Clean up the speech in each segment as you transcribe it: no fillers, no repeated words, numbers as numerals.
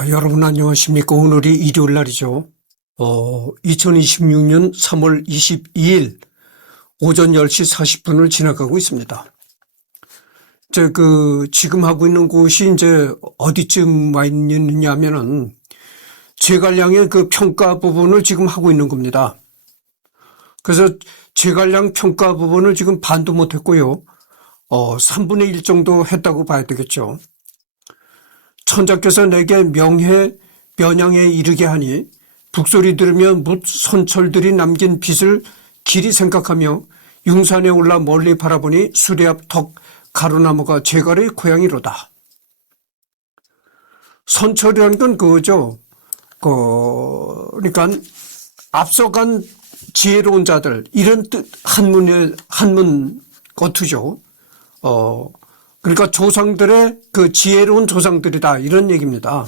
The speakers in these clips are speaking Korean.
여러분 안녕하십니까? 오늘이 일요일 날이죠. 2026년 3월 22일 오전 10시 40분을 지나가고 있습니다. 지금 하고 있는 곳이 이제 어디쯤 와 있느냐 하면은 제갈량의 그 평가 부분을 지금 하고 있는 겁니다. 그래서 제갈량 평가 부분을 지금 반도 못 했고요. 3분의 1 정도 했다고 봐야 되겠죠. 천자께서 내게 명해 면양에 이르게 하니 북소리 들으며 뭇 선철들이 남긴 빛을 길이 생각하며 융산에 올라 멀리 바라보니 수레 앞 덕 가로나무가 제갈의 고향이로다. 선철이라는 건 그거죠. 그러니까 앞서간 지혜로운 자들 이런 뜻 한문 어투죠. 그러니까 조상들의 그 지혜로운 조상들이다 이런 얘기입니다.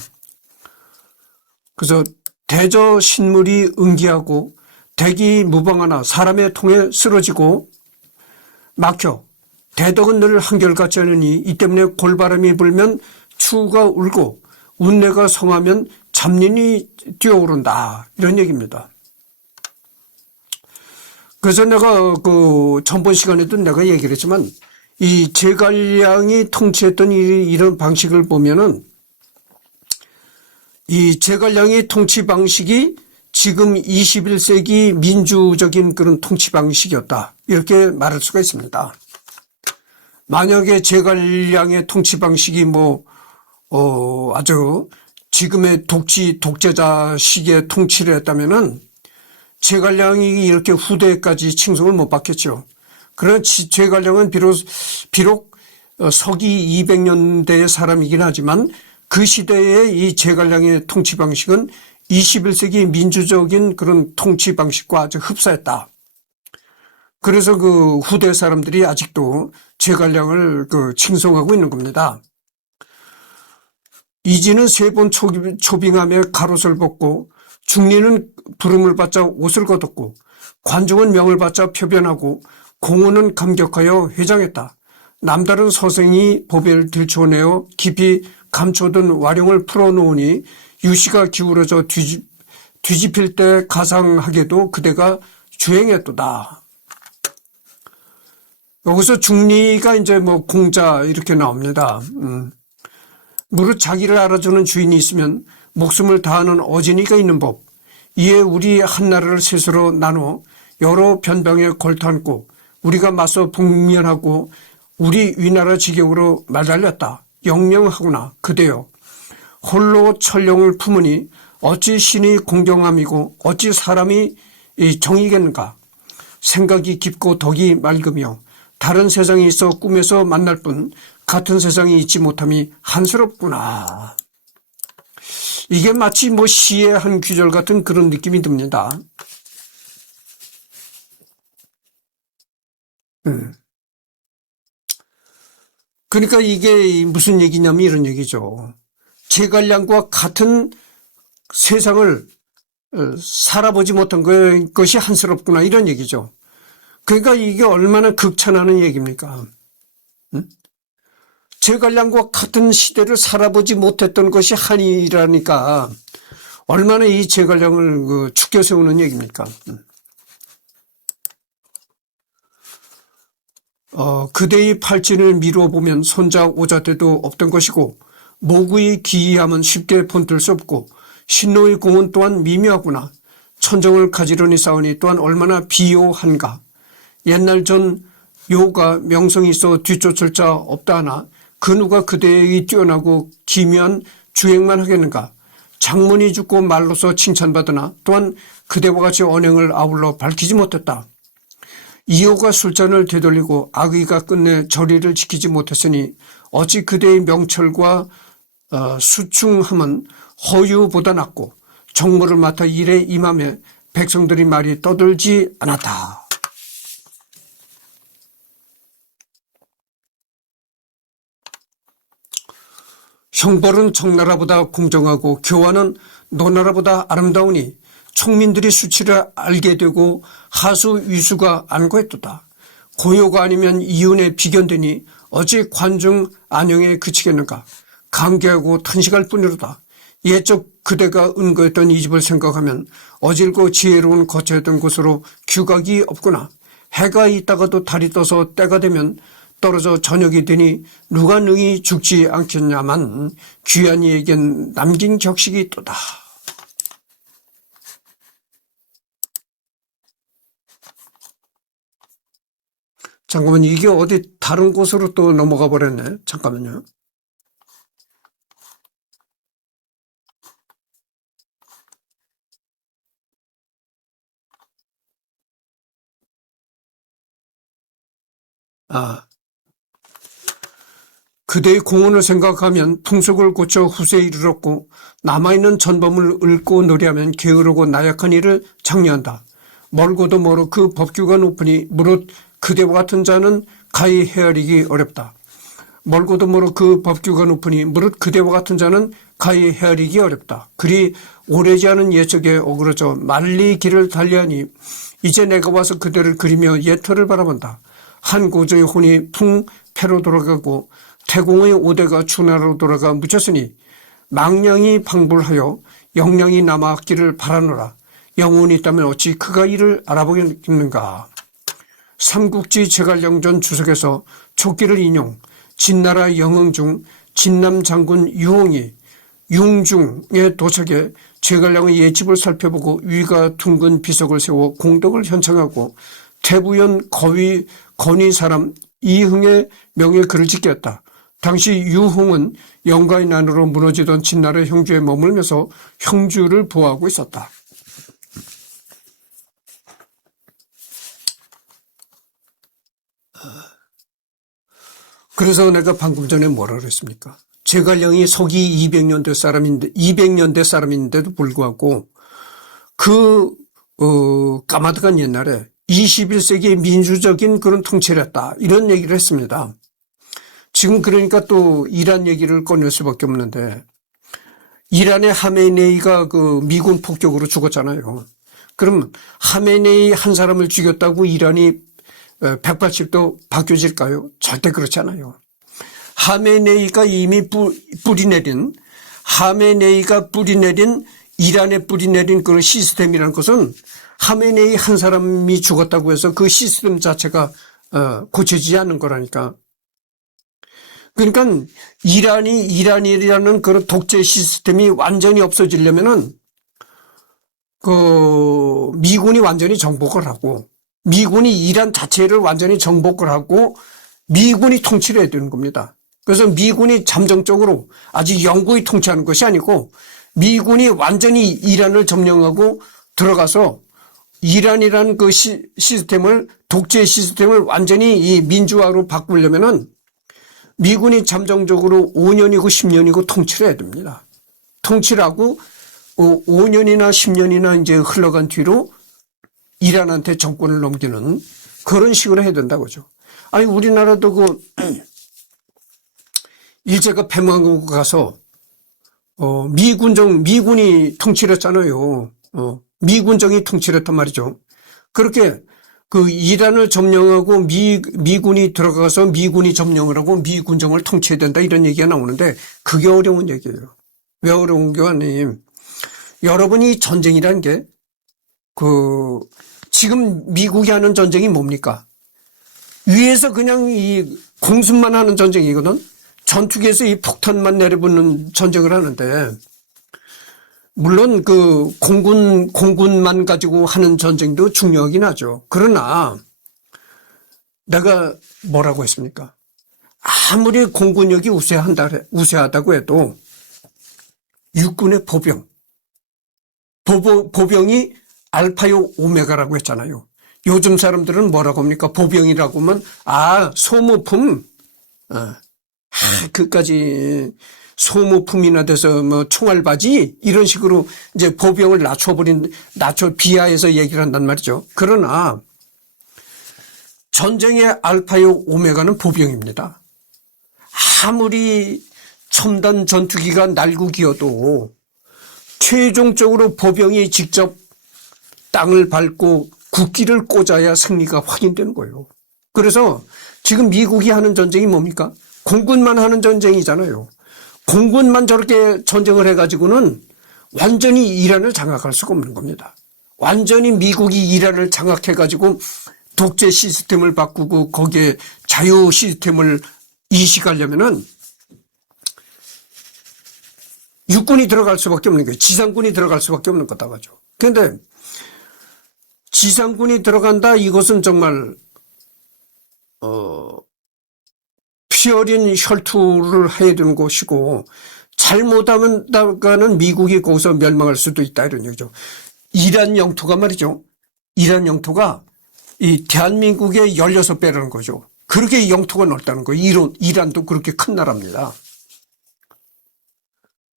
그래서 대저 신물이 응기하고 대기 무방하나 사람의 통에 쓰러지고 막혀 대덕은 늘 한결같지 않으니 이 때문에 골바람이 불면 추가 울고 운내가 성하면 잡린이 뛰어오른다 이런 얘기입니다. 그래서 내가 전번 시간에도 내가 얘기를 했지만 이 제갈량이 통치했던 이런 방식을 보면은 이 제갈량의 통치 방식이 지금 21세기 민주적인 그런 통치 방식이었다. 이렇게 말할 수가 있습니다. 만약에 제갈량의 통치 방식이 아주 지금의 독재자식의 통치를 했다면은 제갈량이 이렇게 후대까지 칭송을 못 받겠죠. 그러나 제갈량은 비록 서기 200년대의 사람이긴 하지만 그 시대의 이 제갈량의 통치 방식은 21세기 민주적인 그런 통치 방식과 아주 흡사했다. 그래서 그 후대 사람들이 아직도 제갈량을 칭송하고 있는 겁니다. 이지는 3번 초빙하며 가롯을 벗고 중리는 부름을 받자 옷을 걷었고 관중은 명을 받자 표변하고 공원은 감격하여 회장했다. 남다른 서생이 보배를 들춰내어 깊이 감춰둔 와룡을 풀어놓으니 유시가 기울어져 뒤집힐 때 가상하게도 그대가 주행했도다. 여기서 중리가 이제 공자 이렇게 나옵니다. 무릇 자기를 알아주는 주인이 있으면 목숨을 다하는 어진이가 있는 법. 이에 우리 한나라를 셋으로 나눠 여러 변방에 걸터앉고 우리가 맞서 북면하고 우리 위나라 지경으로 말달렸다. 영령하구나 그대여. 홀로 천령을 품으니 어찌 신이 공경함이고 어찌 사람이 정이겠는가. 생각이 깊고 덕이 맑으며 다른 세상에 있어 꿈에서 만날 뿐 같은 세상에 있지 못함이 한스럽구나. 이게 마치 시의 한 구절 같은 그런 느낌이 듭니다. 그러니까 이게 무슨 얘기냐면 이런 얘기죠. 제갈량과 같은 세상을 살아보지 못한 것이 한스럽구나 이런 얘기죠. 그러니까 이게 얼마나 극찬하는 얘기입니까? 제갈량과 같은 시대를 살아보지 못했던 것이 한이라니까 얼마나 이 제갈량을 축켜 세우는 얘기입니까? 그대의 팔진을 미루어 보면 손자 오자대도 없던 것이고 모구의 기이함은 쉽게 본뜰 수 없고 신노의 공은 또한 미묘하구나. 천정을 가지런히 쌓으니 또한 얼마나 비요한가. 옛날 전 요가 명성이 있어 뒤쫓을 자 없다 하나 그 누가 그대의 뛰어나고 기묘한 주행만 하겠는가. 장문이 죽고 말로서 칭찬받으나 또한 그대와 같이 언행을 아울러 밝히지 못했다. 이호가 술잔을 되돌리고 악의가 끝내 절의를 지키지 못했으니 어찌 그대의 명철과 수충함은 허유보다 낫고 정무를 맡아 일에 임함에 백성들이 말이 떠들지 않았다. 형벌은 청나라보다 공정하고 교화는 노나라보다 아름다우니 총민들이 수치를 알게 되고 하수 위수가 안고했도다. 고요가 아니면 이윤에 비견되니 어찌 관중 안영에 그치겠는가. 강개하고 탄식할 뿐이로다. 옛적 그대가 은거했던 이 집을 생각하면 어질고 지혜로운 거처였던 곳으로 규각이 없구나. 해가 있다가도 달이 떠서 때가 되면 떨어져 저녁이 되니 누가 능히 죽지 않겠냐만 귀한 이에겐 남긴 격식이 있도다. 잠깐만, 이게 어디 다른 곳으로 또 넘어가 버렸네. 잠깐만요. 그대의 공헌을 생각하면 풍속을 고쳐 후세에 이르렀고 남아있는 전범을 읊고 노래하면 게으르고 나약한 일을 장려한다. 멀고도 멀어 그 법규가 높으니 무릇 그대와 같은 자는 가히 헤아리기 어렵다. 멀고도 멀어 그 법규가 높으니 무릇 그대와 같은 자는 가히 헤아리기 어렵다. 그리 오래지 않은 옛적에 어그러져 말리 길을 달리하니 이제 내가 와서 그대를 그리며 옛터를 바라본다. 한 고조의 혼이 풍패로 돌아가고 태공의 오대가 추나로 돌아가 묻혔으니 망령이 방불하여 영령이 남아있기를 바라노라. 영혼이 있다면 어찌 그가 이를 알아보겠는가. 삼국지 제갈량전 주석에서 촉기를 인용. 진나라 영흥 중 진남 장군 유홍이 융중에 도착해 제갈량의 옛집을 살펴보고 위가 둥근 비석을 세워 공덕을 현창하고 태부연 건위 사람 이흥의 명에 글을 짓겠다. 당시 유홍은 영가의 난으로 무너지던 진나라 형주에 머물면서 형주를 보호하고 있었다. 그래서 내가 방금 전에 뭐라 그랬습니까? 제갈량이 서기 200년대 사람인데도 불구하고 까마득한 옛날에 21세기의 민주적인 그런 통치를 했다. 이런 얘기를 했습니다. 지금 그러니까 또 이란 얘기를 꺼낼 수밖에 없는데 이란의 하메네이가 그 미군 폭격으로 죽었잖아요. 그럼 하메네이 한 사람을 죽였다고 이란이 180도 바뀌어질까요? 절대 그렇지 않아요. 하메네이가 이미 하메네이가 뿌리내린 이란에 뿌리내린 그런 시스템이라는 것은 하메네이 한 사람이 죽었다고 해서 그 시스템 자체가 고쳐지지 않는 거라니까. 그러니까 이란이라는 그런 독재 시스템이 완전히 없어지려면은 미군이 완전히 정복을 하고 미군이 이란 자체를 완전히 정복을 하고 미군이 통치를 해야 되는 겁니다. 그래서 미군이 잠정적으로 아직 영구히 통치하는 것이 아니고 미군이 완전히 이란을 점령하고 들어가서 이란이라는 그 시스템을 독재 시스템을 완전히 이 민주화로 바꾸려면은 미군이 잠정적으로 5년이고 10년이고 통치를 해야 됩니다. 통치를 하고 5년이나 10년이나 이제 흘러간 뒤로 이란한테 정권을 넘기는 그런 식으로 해야 된다고죠. 아니 우리나라도 일제가 패망하고 가서 미군이 통치를 했잖아요. 미군정이 통치를 했단 말이죠. 그렇게 그 이란을 점령하고 미군이 들어가서 미군이 점령을 하고 미군정을 통치해야 된다 이런 얘기가 나오는데 그게 어려운 얘기예요. 왜 어려운 게 아니에요. 여러분이 전쟁이라는 게 지금 미국이 하는 전쟁이 뭡니까? 위에서 그냥 이 공습만 하는 전쟁이거든. 전투기에서 이 폭탄만 내려붙는 전쟁을 하는데 물론 그 공군만 가지고 하는 전쟁도 중요하긴 하죠. 그러나 내가 뭐라고 했습니까? 아무리 공군력이 우세하다고 해도 육군의 보병이 알파요 오메가라고 했잖아요. 요즘 사람들은 뭐라고 합니까? 보병이라고 하면 소모품 그까지 소모품이나 돼서 뭐 총알바지 이런 식으로 이제 보병을 비하해서 얘기를 한단 말이죠. 그러나 전쟁의 알파요 오메가는 보병입니다. 아무리 첨단 전투기가 날고기여도 최종적으로 보병이 직접 땅을 밟고 국기를 꽂아야 승리가 확인되는 거예요. 그래서 지금 미국이 하는 전쟁이 뭡니까? 공군만 하는 전쟁이잖아요. 공군만 저렇게 전쟁을 해가지고는 완전히 이란을 장악할 수가 없는 겁니다. 완전히 미국이 이란을 장악해가지고 독재 시스템을 바꾸고 거기에 자유 시스템을 이식하려면은 육군이 들어갈 수밖에 없는 거예요. 지상군이 들어갈 수밖에 없는 거다 가죠. 그런데 지상군이 들어간다 이것은 정말 피 어린 혈투를 해야 되는 것이고 잘못하면 미국이 거기서 멸망할 수도 있다 이런 얘기죠. 이란 영토가 말이죠. 이란 영토가 이 대한민국의 16배라는 거죠. 그렇게 영토가 넓다는 거예요. 이란도 그렇게 큰 나라입니다.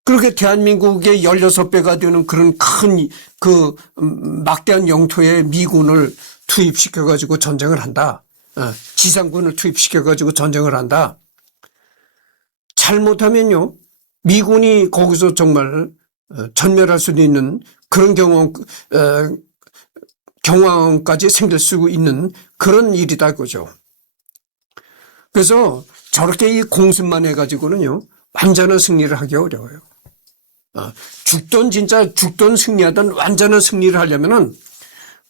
그렇게 대한민국의 16배가 되는 그런 큰 막대한 영토에 미군을 투입시켜가지고 전쟁을 한다. 지상군을 투입시켜가지고 전쟁을 한다. 잘못하면요. 미군이 거기서 정말 전멸할 수도 있는 그런 경황까지 생길 수 있는 그런 일이다 그죠. 그래서 저렇게 이 공습만 해가지고는요. 완전한 승리를 하기 어려워요. 죽던 승리하던 완전한 승리를 하려면은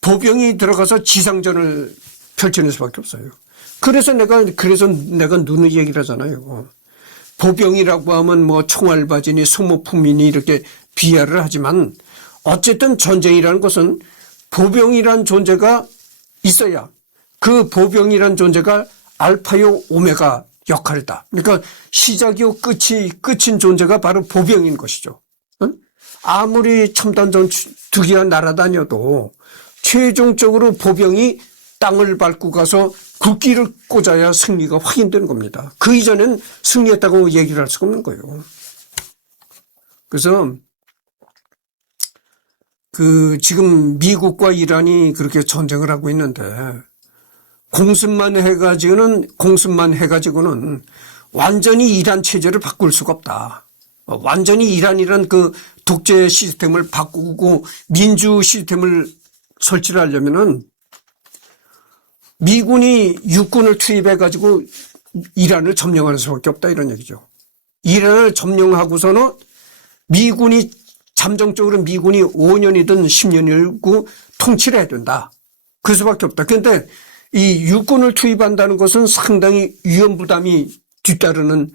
보병이 들어가서 지상전을 펼치는 수밖에 없어요. 그래서 내가 누누이 얘기를 하잖아요. 보병이라고 하면 뭐 총알바지니 소모품이니 이렇게 비하를 하지만 어쨌든 전쟁이라는 것은 보병이란 존재가 있어야 그 보병이란 존재가 알파요 오메가 역할이다. 그러니까 시작이요 끝인 존재가 바로 보병인 것이죠. 아무리 첨단 전투기가 날아다녀도 최종적으로 보병이 땅을 밟고 가서 국기를 꽂아야 승리가 확인되는 겁니다. 그 이전엔 승리했다고 얘기를 할 수가 없는 거예요. 그래서 지금 미국과 이란이 그렇게 전쟁을 하고 있는데 공습만 해가지고는 완전히 이란 체제를 바꿀 수가 없다. 완전히 이란이란 그 독재 시스템을 바꾸고 민주 시스템을 설치를 하려면은 미군이 육군을 투입해가지고 이란을 점령하는 수밖에 없다 이런 얘기죠. 이란을 점령하고서는 잠정적으로 미군이 5년이든 10년이고 통치를 해야 된다. 그 수밖에 없다. 그런데 이 육군을 투입한다는 것은 상당히 위험 부담이 뒤따르는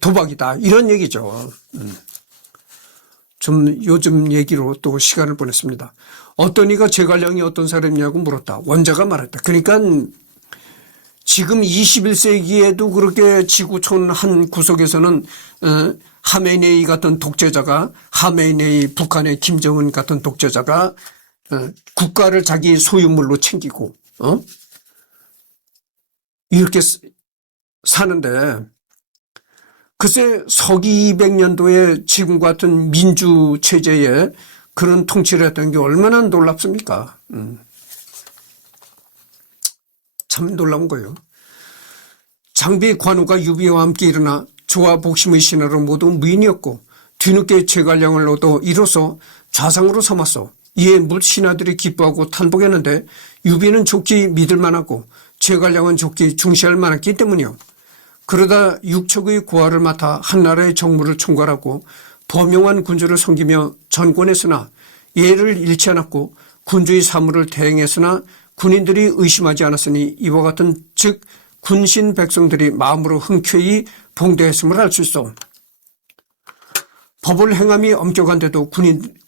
도박이다. 이런 얘기죠. 좀 요즘 얘기로 또 시간을 보냈습니다. 어떤 이가 제갈량이 어떤 사람이냐고 물었다. 원자가 말했다. 그러니까 지금 21세기에도 그렇게 지구촌 한 구석에서는 하메네이 같은 독재자가 북한의 김정은 같은 독재자가 국가를 자기 소유물로 챙기고 이렇게 사는데 글쎄 서기 200년도에 지금 같은 민주체제에 그런 통치를 했던 게 얼마나 놀랍습니까? 참 놀라운 거예요. 장비 관우가 유비와 함께 일어나 조와 복심의 신하로 모두 무인이었고 뒤늦게 제갈량을 얻어 이로써 좌상으로 삼았어. 이에 뭇 신하들이 기뻐하고 탄복했는데 유비는 좋게 믿을 만하고 제갈량은 좋게 중시할 만했기 때문이요. 그러다 육척의 고아를 맡아 한나라의 정무를 총괄하고 범용한 군주를 섬기며 전권했으나 예를 잃지 않았고 군주의 사무를 대행했으나 군인들이 의심하지 않았으니 이와 같은 즉 군신 백성들이 마음으로 흔쾌히 봉대했음을 알 수 있어. 법을 행함이 엄격한데도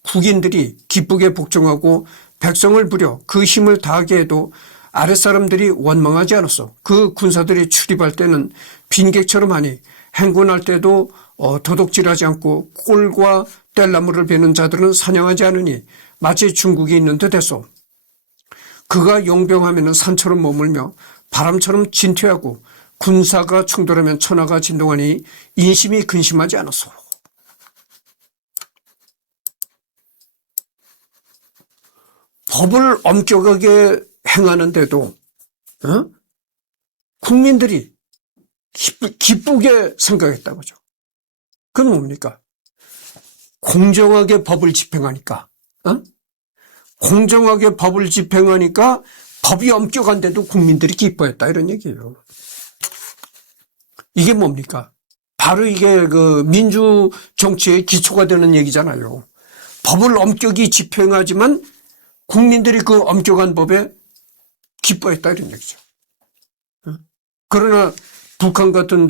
국인들이 기쁘게 복종하고 백성을 부려 그 힘을 다하게 해도 아랫사람들이 원망하지 않았어. 그 군사들이 출입할 때는 빈객처럼 하니 행군할 때도 도둑질하지 않고 꼴과 뗄나무를 베는 자들은 사냥하지 않으니 마치 중국에 있는 듯 했어. 그가 용병하면 산처럼 머물며 바람처럼 진퇴하고 군사가 충돌하면 천하가 진동하니 인심이 근심하지 않았어. 법을 엄격하게 행하는데도 국민들이 기쁘게 생각했다고죠. 그건 뭡니까? 공정하게 법을 집행하니까 공정하게 법을 집행하니까 법이 엄격한데도 국민들이 기뻐했다 이런 얘기예요. 이게 뭡니까? 바로 이게 그 민주 정치의 기초가 되는 얘기잖아요. 법을 엄격히 집행하지만 국민들이 그 엄격한 법에 기뻐했다 이런 얘기죠. 그러나 북한 같은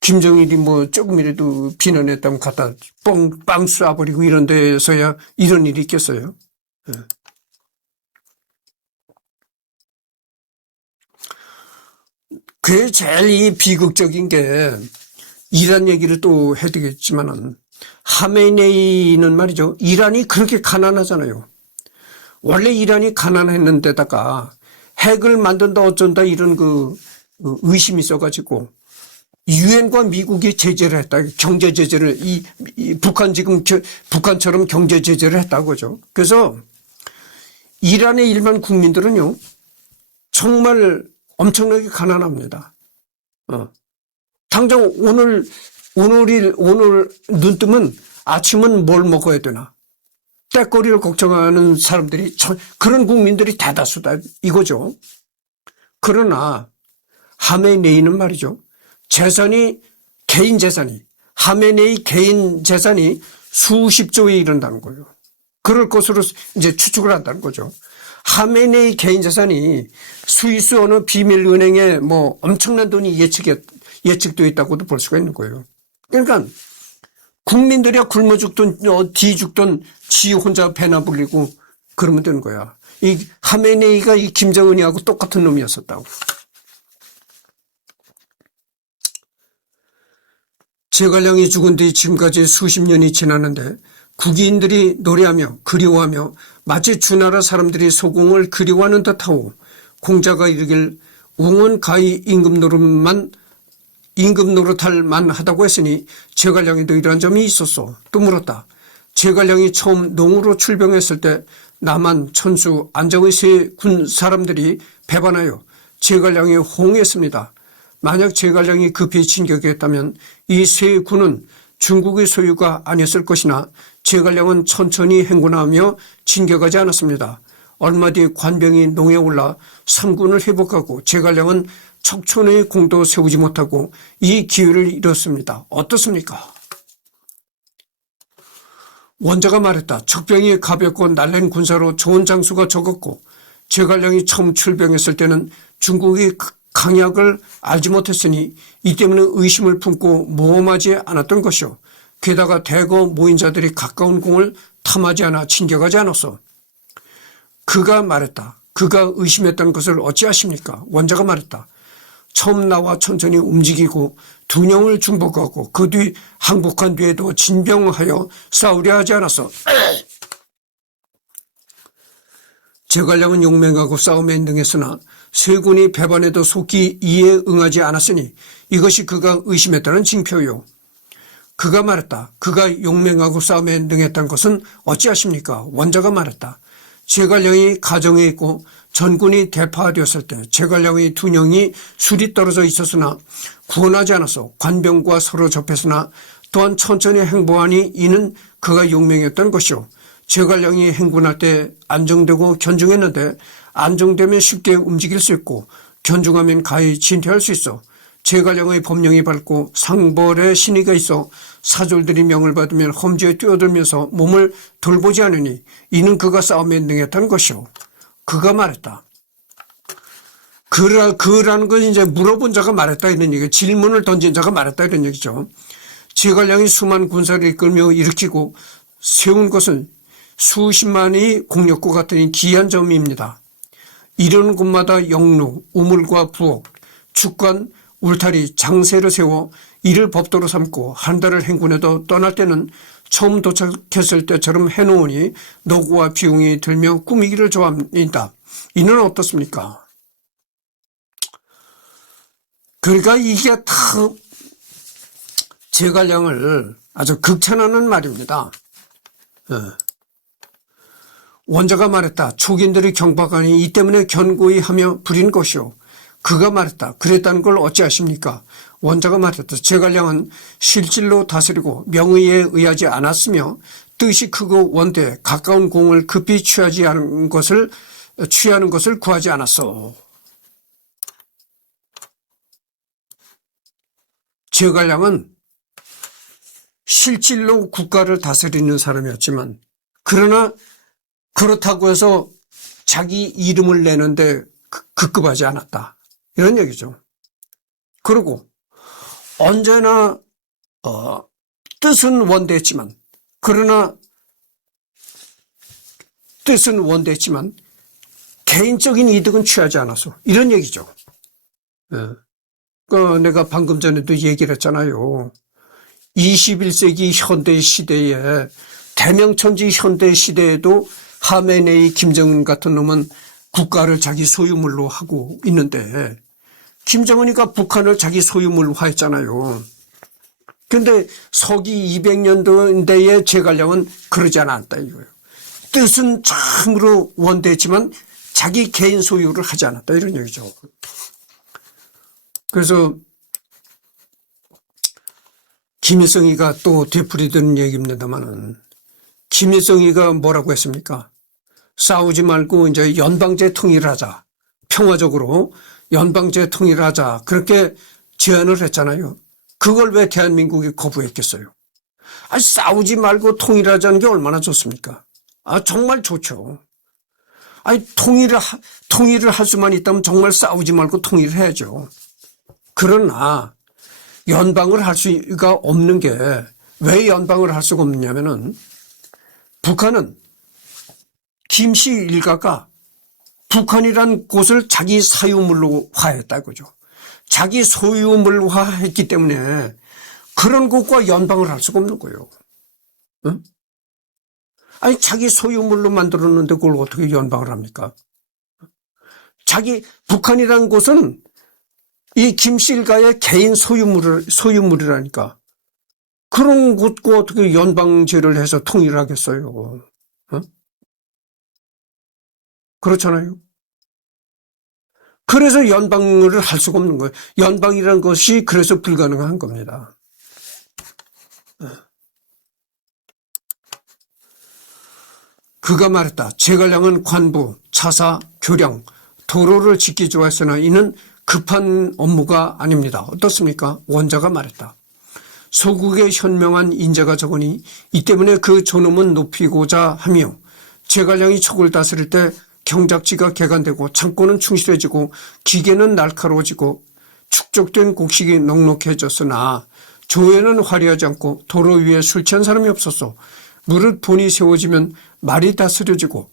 김정일이 뭐 조금이라도 비난했다면 갖다 빵 쏴버리고 이런 데서야 이런 일이 있겠어요. 그게 제일 이 비극적인 게 이란 얘기를 또 해야 되겠지만은 하메네이는 말이죠. 이란이 그렇게 가난하잖아요. 원래 이란이 가난했는데다가 핵을 만든다 어쩐다 이런 그 의심이 있어가지고 유엔과 미국이 제재를 했다. 경제 제재를 이 북한 지금 북한처럼 경제 제재를 했다고죠. 그래서 이란의 일반 국민들은요 정말 엄청나게 가난합니다. 당장 오늘 눈 뜨면 아침은 뭘 먹어야 되나? 때거리를 걱정하는 사람들이 그런 국민들이 대다수다 이거죠. 그러나 하메네이는 말이죠. 개인 재산이 하메네이 개인 재산이 수십조에 이른다는 거예요. 그럴 것으로 이제 추측을 한다는 거죠. 하메네이 개인 재산이 스위스 어느 비밀 은행에 뭐 엄청난 돈이 예측되어 있다고도 볼 수가 있는 거예요. 그러니까 국민들이야 굶어 죽든 뒤 죽든 지 혼자 배나 불리고 그러면 되는 거야. 이 하메네이가 이 김정은이하고 똑같은 놈이었었다고. 제갈량이 죽은 뒤 지금까지 수십 년이 지났는데 국인들이 노래하며 그리워하며 마치 주나라 사람들이 소공을 그리워하는 듯하고 공자가 이르길 웅은 가히 임금 노릇할 만하다고 했으니 제갈량이도 이러한 점이 있었소. 또 물었다. 제갈량이 처음 농으로 출병했을 때 남한 천수 안정의 세 군 사람들이 배반하여 제갈량이 호응했습니다. 만약 제갈량이 급히 진격했다면 이 세 군은 중국의 소유가 아니었을 것이나 제갈량은 천천히 행군하며 진격하지 않았습니다. 얼마 뒤 관병이 농에 올라 삼군을 회복하고 제갈량은 척촌의 공도 세우지 못하고 이 기회를 잃었습니다. 어떻습니까? 원자가 말했다. 적병이 가볍고 날랜 군사로 좋은 장수가 적었고 제갈량이 처음 출병했을 때는 중국의 강약을 알지 못했으니 이 때문에 의심을 품고 모험하지 않았던 것이요. 게다가 대거 모인 자들이 가까운 공을 탐하지 않아 진격하지 않았어. 그가 말했다. 그가 의심했던 것을 어찌하십니까? 원자가 말했다. 처음 나와 천천히 움직이고 둔영을 중복하고 그 뒤 항복한 뒤에도 진병하여 싸우려 하지 않았어. 제갈량은 용맹하고 싸움에 능했으나 세군이 배반해도 속히 이에 응하지 않았으니 이것이 그가 의심했다는 징표요. 그가 말했다. 그가 용맹하고 싸움에 능했다는 것은 어찌하십니까? 원자가 말했다. 제갈량이 가정에 있고 전군이 대파되었을 때 제갈량의 둔영이 술이 떨어져 있었으나 구원하지 않아서 관병과 서로 접했으나 또한 천천히 행보하니 이는 그가 용맹했던 것이요. 제갈량이 행군할 때 안정되고 견중했는데 안정되면 쉽게 움직일 수 있고 견중하면 가히 진퇴할 수 있어. 제갈량의 법령이 밝고 상벌의 신의가 있어 사졸들이 명을 받으면 험지에 뛰어들면서 몸을 돌보지 않으니 이는 그가 싸움에 능했다는 것이오. 그가 말했다. 그라는 건 이제 물어본 자가 말했다 이런 얘기예요. 질문을 던진 자가 말했다 이런 얘기죠. 제갈량이 수만 군사를 이끌며 일으키고 세운 것은 수십만의 공력과 같은 기이한 점입니다. 이르는 곳마다 영루, 우물과 부엌, 축관, 울타리, 장세를 세워 이를 법도로 삼고 한 달을 행군해도 떠날 때는 처음 도착했을 때처럼 해놓으니 노고와 비용이 들며 꾸미기를 좋아합니다. 이는 어떻습니까? 그러니까 이게 다 제갈량을 아주 극찬하는 말입니다. 원자가 말했다. 촉인들이 경박하니 이 때문에 견고히 하며 부린 것이오. 그가 말했다. 그랬다는 걸 어찌하십니까? 원자가 말했다. 제갈량은 실질로 다스리고 명의에 의하지 않았으며 뜻이 크고 원대에 가까운 공을 급히 취하는 것을 구하지 않았어. 제갈량은 실질로 국가를 다스리는 사람이었지만 그러나 그렇다고 해서 자기 이름을 내는데 급급하지 않았다. 이런 얘기죠. 그리고 언제나 뜻은 원대했지만 개인적인 이득은 취하지 않았어. 이런 얘기죠. 내가 방금 전에도 얘기를 했잖아요. 21세기 현대 시대에 대명천지 현대 시대에도 하메네이 김정은 같은 놈은 국가를 자기 소유물로 하고 있는데 김정은이가 북한을 자기 소유물화했잖아요. 그런데 서기 200년대의 제갈량은 그러지 않았다 이거예요. 뜻은 참으로 원대했지만 자기 개인 소유를 하지 않았다 이런 얘기죠. 그래서 김일성이가 또 되풀이되는 얘기입니다만은 김일성이가 뭐라고 했습니까? 싸우지 말고 이제 연방제 통일을 하자. 평화적으로 연방제 통일을 하자. 그렇게 제안을 했잖아요. 그걸 왜 대한민국이 거부했겠어요? 싸우지 말고 통일하자는 게 얼마나 좋습니까? 정말 좋죠. 통일을 할 수만 있다면 정말 싸우지 말고 통일을 해야죠. 그러나 연방을 할 수가 없는 게 왜 연방을 할 수가 없느냐면은 북한은 김씨 일가가 북한이란 곳을 자기 사유물로 화했다 이거죠. 자기 소유물화했기 때문에 그런 곳과 연방을 할 수가 없는 거예요. 응? 자기 소유물로 만들었는데 그걸 어떻게 연방을 합니까? 북한이라는 곳은 이 김씨 일가의 개인 소유물이라니까. 그런 곳과 어떻게 연방제를 해서 통일을 하겠어요? 그렇잖아요. 그래서 연방을 할 수가 없는 거예요. 연방이라는 것이 그래서 불가능한 겁니다. 그가 말했다. 제갈량은 관부, 차사, 교량, 도로를 짓기 좋아했으나 이는 급한 업무가 아닙니다. 어떻습니까? 원자가 말했다. 소국의 현명한 인재가 적으니 이 때문에 그 존엄은 높이고자 하며 제갈량이 척을 다스릴 때 경작지가 개간되고 창고는 충실해지고 기계는 날카로워지고 축적된 곡식이 넉넉해졌으나 조회는 화려하지 않고 도로 위에 술 취한 사람이 없었어. 무릇 본이 세워지면 말이 다스려지고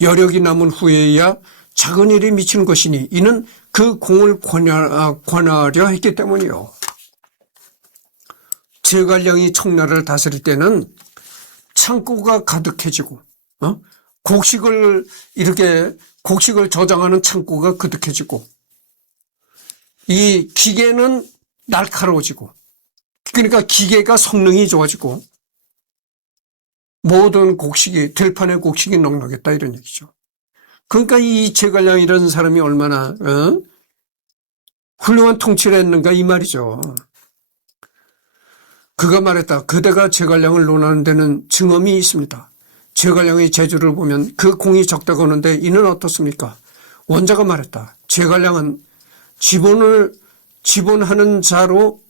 여력이 남은 후에야 작은 일이 미치는 것이니 이는 그 공을 관하려 했기 때문이요. 제갈량이 청나라를 다스릴 때는 창고가 가득해지고 곡식을 저장하는 창고가 가득해지고 이 기계는 날카로워지고 그러니까 기계가 성능이 좋아지고 모든 들판의 곡식이 넉넉했다 이런 얘기죠. 그러니까 이 제갈량 이런 사람이 얼마나 훌륭한 통치를 했는가 이 말이죠. 그가 말했다. 그대가 제갈량을 논하는 데는 증언이 있습니다. 제갈량의 재주를 보면 그 공이 적다고 하는데 이는 어떻습니까? 원자가 말했다. 제갈량은 지본하는 자로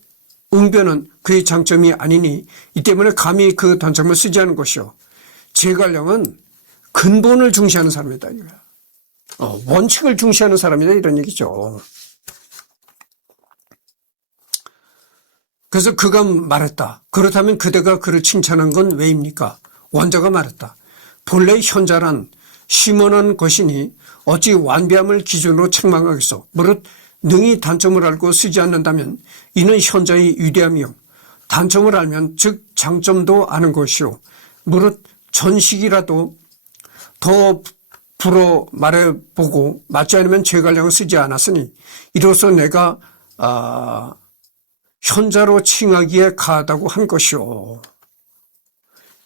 응변은 그의 장점이 아니니 이 때문에 감히 그 단점을 쓰지 않은 것이요. 제갈량은 근본을 중시하는 사람이다. 원칙을 중시하는 사람이다 이런 얘기죠. 그래서 그가 말했다. 그렇다면 그대가 그를 칭찬한 건 왜입니까? 원자가 말했다. 본래 현자란 심원한 것이니 어찌 완비함을 기준으로 책망하겠소. 무릇 능히 단점을 알고 쓰지 않는다면 이는 현자의 위대함이요. 단점을 알면 즉 장점도 아는 것이요. 무릇 전식이라도 더 불어 말해보고 맞지 않으면 제갈량을 쓰지 않았으니 이로써 내가 현자로 칭하기에 가하다고 한 것이요.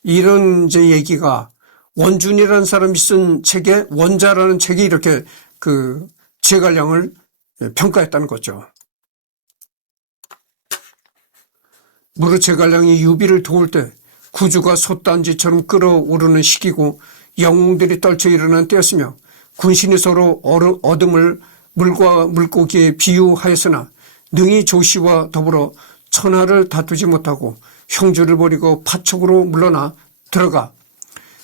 이런 이제 얘기가 원준이라는 사람이 쓴 책에 원자라는 책이 이렇게 그 제갈량을 평가했다는 거죠. 무릇 제갈량이 유비를 도울 때 구주가 솥단지처럼 끓어오르는 시기고 영웅들이 떨쳐 일어난 때였으며 군신이 서로 어둠을 물과 물고기에 비유하였으나 능히 조씨와 더불어 천하를 다투지 못하고 형주를 버리고 파촉으로 물러나 들어가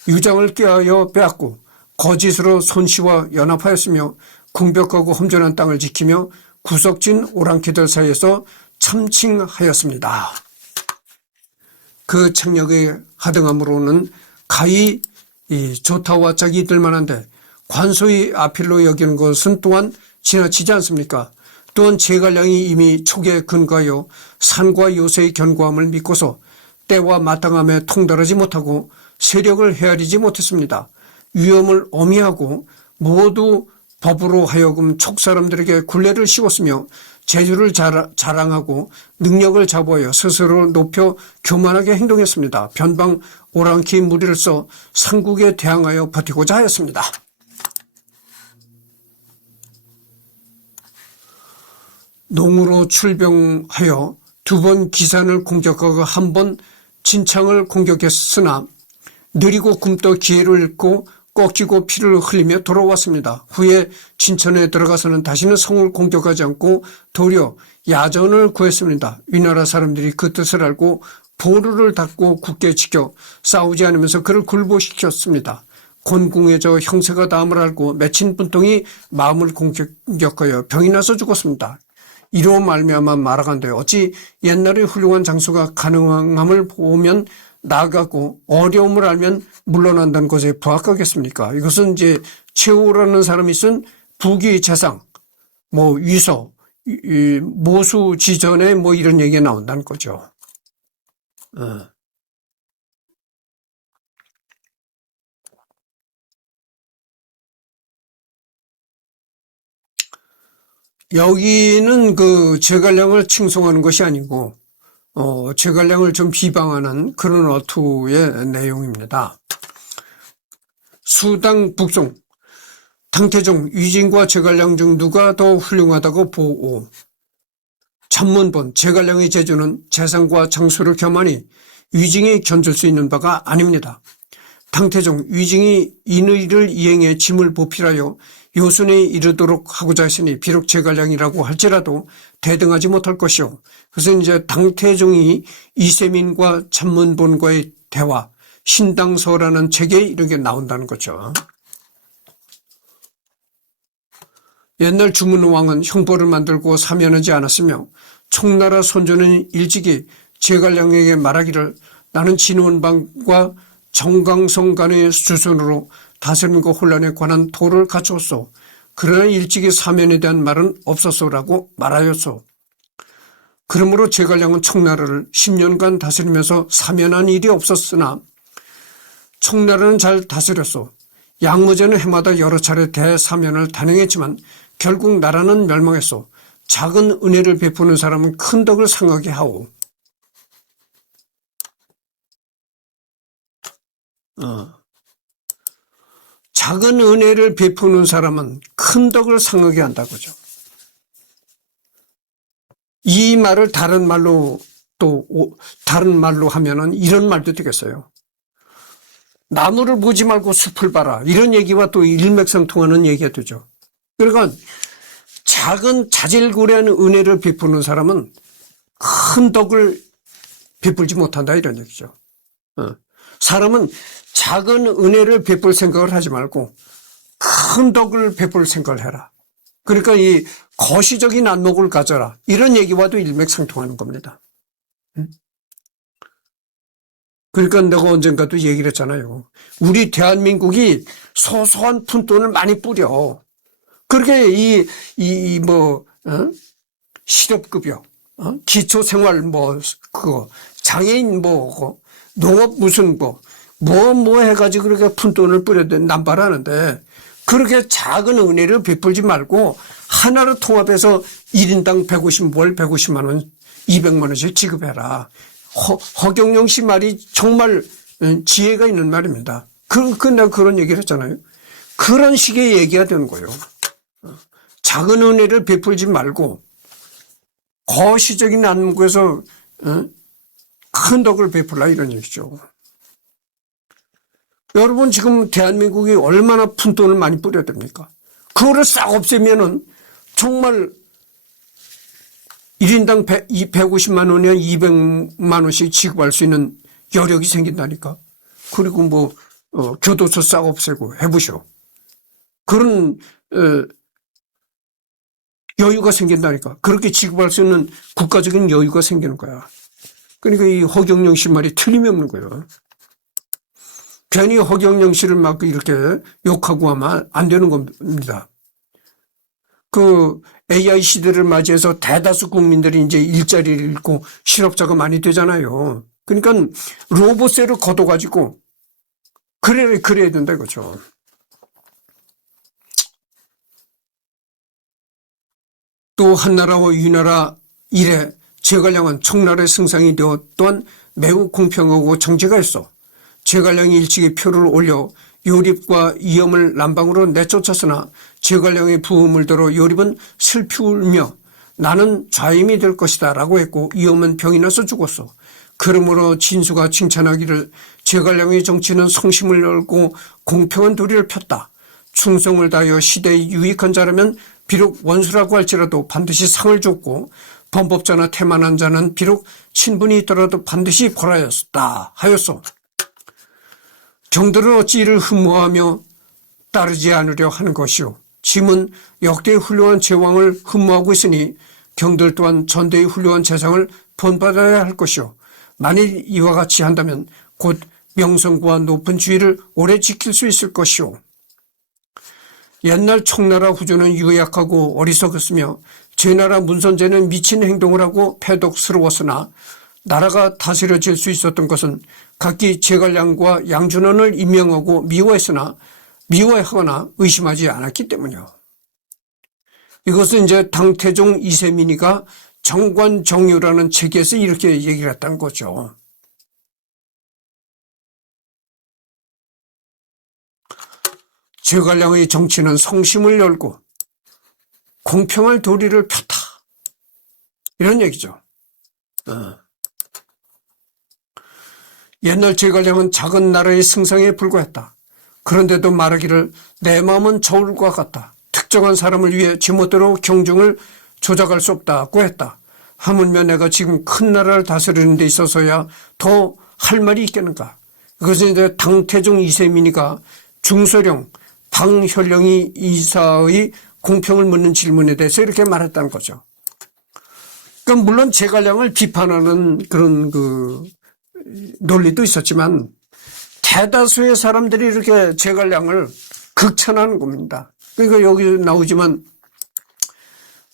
유장을 꾀하여 빼앗고 거짓으로 손씨와 연합하였으며 궁벽하고 험준한 땅을 지키며 구석진 오랑캐들 사이에서 참칭하였습니다. 그 책력의 하등함으로는 가히 좋다와 짝이 들만한데 관소의 아필로 여기는 것은 또한 지나치지 않습니까? 또한 제갈량이 이미 촉에 근거하여 산과 요새의 견고함을 믿고서 때와 마땅함에 통달하지 못하고 세력을 헤아리지 못했습니다. 위험을 어미하고 모두 법으로 하여금 촉사람들에게 굴레를 씌웠으며 재주를 자랑하고 능력을 자부하여 스스로 높여 교만하게 행동했습니다. 변방 오랑캐 무리를 써 삼국에 대항하여 버티고자 하였습니다. 농으로 출병하여 2번 기산을 공격하고 1번 진창을 공격했으나 느리고 굼떠 기회를 잃고 꺾이고 피를 흘리며 돌아왔습니다. 후에 진천에 들어가서는 다시는 성을 공격하지 않고 도리어 야전을 구했습니다. 위나라 사람들이 그 뜻을 알고 보루를 닫고 굳게 지켜 싸우지 않으면서 그를 굴복시켰습니다. 곤궁해져 형세가 다음을 알고 맺힌 분통이 마음을 공격하여 병이 나서 죽었습니다. 이로 말미암아 말하건대 어찌 옛날의 훌륭한 장수가 가능함을 보면 나아가고 어려움을 알면 물러난다는 것에 부합하겠습니까? 이것은 이제 최후라는 사람이 쓴 부귀재상, 위서, 모수지전에 이런 얘기가 나온다는 거죠. 여기는 그 제갈량을 칭송하는 것이 아니고 제갈량을 좀 비방하는 그런 어투의 내용입니다. 수당 북송 당태종 위진과 제갈량 중 누가 더 훌륭하다고 보오. 전문본 제갈량의 재주는 재상과 장수를 겸하니 위징이 견줄 수 있는 바가 아닙니다. 당태종 위징이 인의를 이행해 짐을 보필하여 요순에 이르도록 하고자 했으니 비록 제갈량이라고 할지라도 대등하지 못할 것이요. 그래서 이제 당태종이 이세민과 참문본과의 대화, 신당서라는 책에 이렇게 나온다는 거죠. 옛날 주문왕은 형벌을 만들고 사면하지 않았으며 총나라 손주는 일찍이 제갈량에게 말하기를 나는 진원방과 정강성 간의 수순으로 다스림과 혼란에 관한 도를 갖추었소. 그러나 일찍이 사면에 대한 말은 없었소라고 말하였소. 그러므로 제갈량은 청나라를 10년간 다스리면서 사면한 일이 없었으나 청나라는 잘 다스렸소. 양무제는 해마다 여러 차례 대사면을 단행했지만 결국 나라는 멸망했소. 작은 은혜를 베푸는 사람은 큰 덕을 상하게 하오. 작은 은혜를 베푸는 사람은 큰 덕을 상하게 한다고죠. 이 말을 다른 말로 하면은 이런 말도 되겠어요. 나무를 보지 말고 숲을 봐라. 이런 얘기와 또 일맥상통하는 얘기가 되죠. 그러니까 작은 자질구레한 은혜를 베푸는 사람은 큰 덕을 베풀지 못한다 이런 얘기죠. 사람은 작은 은혜를 베풀 생각을 하지 말고 큰 덕을 베풀 생각을 해라. 그러니까 이 거시적인 안목을 가져라. 이런 얘기와도 일맥상통하는 겁니다. 그러니까 내가 언젠가도 얘기를 했잖아요. 우리 대한민국이 소소한 푼돈을 많이 뿌려. 그렇게 실업급여, 기초생활 장애인 농업 해가지고 그렇게 푼돈을 뿌려도 남발하는데 그렇게 작은 은혜를 베풀지 말고 하나로 통합해서 1인당 150만 원, 200만 원씩 지급해라. 허경영 씨 말이 정말 지혜가 있는 말입니다. 내가 그런 얘기를 했잖아요. 그런 식의 얘기가 되는 거예요. 작은 은혜를 베풀지 말고 거시적인 안목에서 큰 덕을 베풀라 이런 얘기죠. 여러분 지금 대한민국이 얼마나 푼돈을 많이 뿌려야 됩니까? 그거를 싹 없애면은 정말 1인당 150만 원이나 200만 원씩 지급할 수 있는 여력이 생긴다니까. 그리고 뭐 교도소 싹 없애고 해보쇼. 그런 여유가 생긴다니까. 그렇게 지급할 수 있는 국가적인 여유가 생기는 거야. 그러니까 이 허경영 씨 말이 틀림이 없는 거예요. 괜히 허경영 씨를 막 이렇게 욕하고 하면 안 되는 겁니다. 그 AI 시대를 맞이해서 대다수 국민들이 이제 일자리를 잃고 실업자가 많이 되잖아요. 그러니까 로봇세를 걷어가지고 그래야 된다 이거죠. 또 한나라와 위나라 이래 제갈량은 청나라의 승상이 되어 또한 매우 공평하고 정직가 있어. 제갈량이 일찍이 표를 올려 요립과 이염을 남방으로 내쫓았으나 제갈량의 부음을 들어 요립은 슬피 울며 나는 좌임이 될 것이다 라고 했고 이염은 병이 나서 죽었어. 그러므로 진수가 칭찬하기를 제갈량의 정치는 성심을 열고 공평한 도리를 폈다. 충성을 다하여 시대에 유익한 자라면 비록 원수라고 할지라도 반드시 상을 줬고 범법자나 태만한 자는 비록 친분이 있더라도 반드시 벌하였다 하였소. 경들은 어찌 이를 흠모하며 따르지 않으려 하는 것이오. 짐은 역대의 훌륭한 제왕을 흠모하고 있으니 경들 또한 전대의 훌륭한 재상을 본받아야 할 것이오. 만일 이와 같이 한다면 곧 명성과 높은 주의를 오래 지킬 수 있을 것이오. 옛날 청나라 후조는 유약하고 어리석었으며 제나라 문선제는 미친 행동을 하고 패독스러웠으나 나라가 다스려질 수 있었던 것은 각기 제갈량과 양준원을 임명하고 미워하거나 의심하지 않았기 때문이요. 이것은 이제 당태종 이세민이가 정관정유라는 책에서 이렇게 얘기를 했다는 거죠. 제갈량의 정치는 성심을 열고 공평할 도리를 폈다. 이런 얘기죠. 옛날 제갈량은 작은 나라의 승상에 불과했다. 그런데도 말하기를 내 마음은 저울과 같다. 특정한 사람을 위해 제멋대로 경중을 조작할 수 없다고 했다. 하물며 내가 지금 큰 나라를 다스리는 데 있어서야 더 할 말이 있겠는가. 그것은 이제 당태종 이세민이가 중서령 방현령이 이사의 공평을 묻는 질문에 대해서 이렇게 말했다는 거죠. 그러니까 물론 제갈량을 비판하는 그런 논리도 있었지만 대다수의 사람들이 이렇게 제갈량을 극찬하는 겁니다. 그러니까 여기 나오지만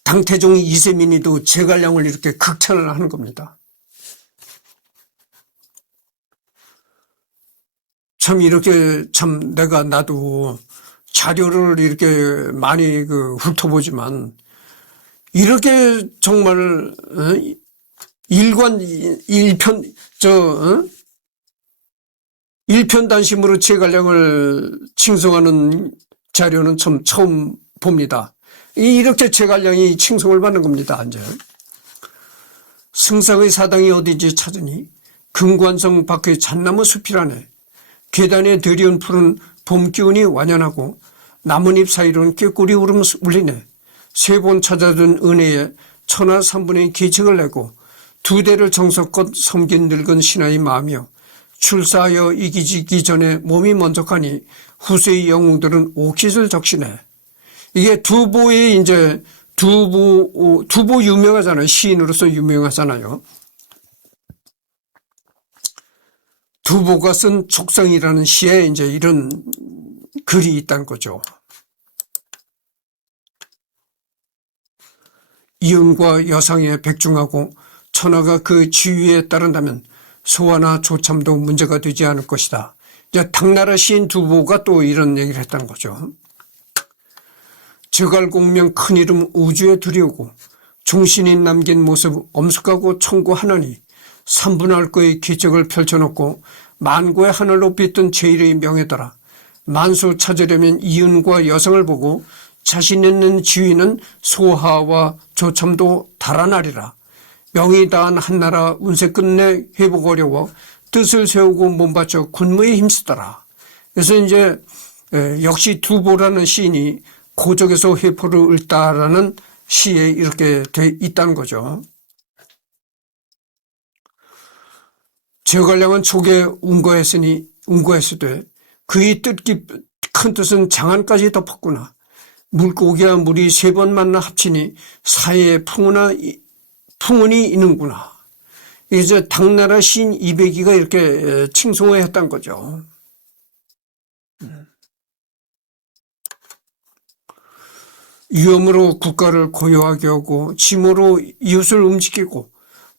당태종 이세민이도 제갈량을 이렇게 극찬을 하는 겁니다. 참 이렇게 나도 자료를 이렇게 많이 훑어보지만 이렇게 정말 일편단심으로 제갈량을 칭송하는 자료는 참 처음 봅니다. 이렇게 제갈량이 칭송을 받는 겁니다. 이제 승상의 사당이 어디인지 찾으니 금관성 밖의 잣나무 숲이라네. 계단에 들이운 푸른 봄 기운이 완연하고 나뭇잎 사이로는 꾀꼬리 울음 울리네. 세 번 찾아든 은혜에 천하 3분의 기책을 내고 두 대를 정성껏 섬긴 늙은 신하의 마음이여 출사하여 이기지기 전에 몸이 먼저 가니 후세의 영웅들은 옥짓을 적시네. 이게 두보의 이제 두보 유명하잖아요. 시인으로서 유명하잖아요. 두보가 쓴 촉성이라는 시에 이제 이런 글이 있다는 거죠. 이윤과 여상에 백중하고 천하가 그 지위에 따른다면 소화나 조참도 문제가 되지 않을 것이다. 이제 당나라 시인 두보가 또 이런 얘기를 했다는 거죠. 제갈공명 큰 이름 우주에 들이오고 종신이 남긴 모습 엄숙하고 청구하느니 삼분할 거의 기적을 펼쳐놓고 만고의 하늘로 빛든 제일의 명예더라. 만수 찾으려면 이윤과 여성을 보고 자신 있는 지위는 소하와 조참도 달아나리라. 명이 다한 한나라 운세 끝내 회복 어려워 뜻을 세우고 몸바쳐 군무에 힘쓰더라. 그래서 이제 역시 두보라는 시인이 고적에서 회포를 읊다라는 시에 이렇게 돼 있다는 거죠. 제갈량은 족에 운거했으되 그의 큰 뜻은 장안까지 덮었구나. 물고기와 물이 3번 만나 합치니 사이에 풍운이 있는구나. 이제 당나라 시인 이백이가 이렇게 칭송을 했던 거죠. 위험으로 국가를 고요하게 하고 짐으로 이웃을 움직이고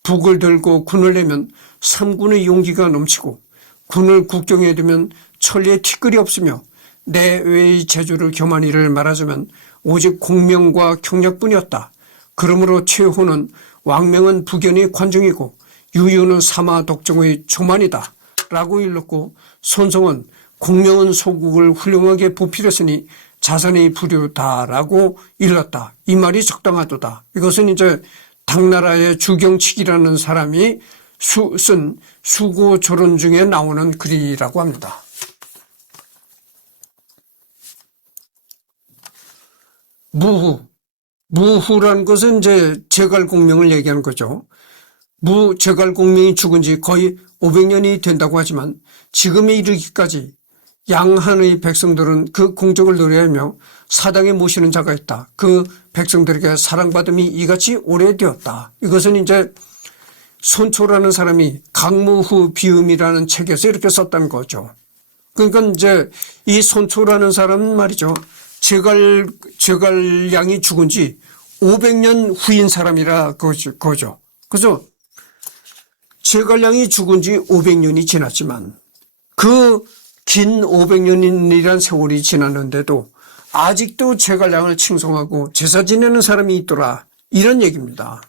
북을 들고 군을 내면 삼군의 용기가 넘치고 군을 국경에 두면 천리에 티끌이 없으며 내 외의 재주를 교만히를 말하자면 오직 공명과 경략뿐이었다. 그러므로 최호는 왕명은 북연의 관중이고 유유는 사마 독종의 조만이다 라고 일렀고, 손성은 공명은 소국을 훌륭하게 보필했으니 자산의 부류다라고 일렀다. 이 말이 적당하도다. 이것은 이제 당나라의 주경칙이라는 사람이 쓴 수고조론 중에 나오는 글이라고 합니다. 무후라는 것은 이제 제갈공명을 얘기하는 거죠. 제갈공명이 죽은 지 거의 500년이 된다고 하지만 지금에 이르기까지 양한의 백성들은 그 공적을 노래하며 사당에 모시는 자가 있다. 그 백성들에게 사랑받음이 이같이 오래되었다. 이것은 이제 손초라는 사람이 강무후 비음이라는 책에서 이렇게 썼다는 거죠. 그러니까 이제 이 손초라는 사람은 말이죠. 제갈량이 죽은 지 500년 후인 사람이라 그거죠. 그래서 제갈량이 죽은 지 500년이 지났지만 그 긴 500년이란 세월이 지났는데도 아직도 제갈량을 칭송하고 제사 지내는 사람이 있더라. 이런 얘기입니다.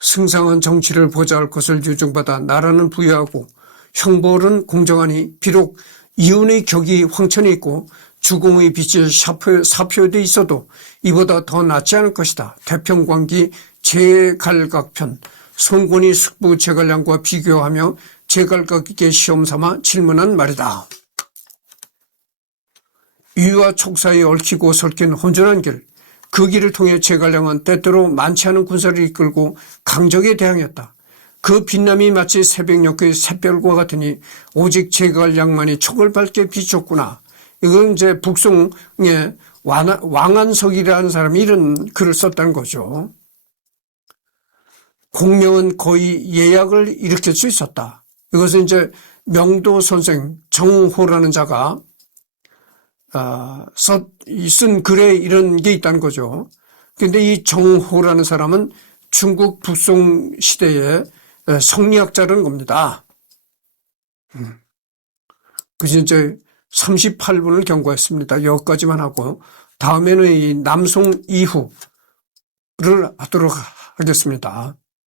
승상은 정치를 보좌할 것을 유증받아 나라는 부유하고 형벌은 공정하니 비록 이윤의 격이 황천에 있고 주공의 빛이 사표돼 있어도 이보다 더 낫지 않을 것이다. 태평광기 제갈각편. 손권이 숙부 제갈량과 비교하며 제갈각에게 시험삼아 질문한 말이다. 위와 촉 사이에 얽히고 설킨 혼전한 길, 그 길을 통해 제갈량은 때때로 많지 않은 군사를 이끌고 강적에 대항했다. 그 빛남이 마치 새벽녘의 샛별과 같으니 오직 제갈량만이 촉을 밝게 비췄구나. 이건 이제 북송의 왕안석이라는 사람이 이런 글을 썼다는 거죠. 공명은 거의 예약을 일으킬 수 있었다. 이것은 이제 명도 선생 정호라는 자가 쓴 글에 이런 게 있다는 거죠. 그런데 이 정호라는 사람은 중국 북송 시대의 성리학자라는 겁니다. 그래서 이제 38분을 경고했습니다. 여기까지만 하고 다음에는 이 남송 이후를 하도록 하겠습니다.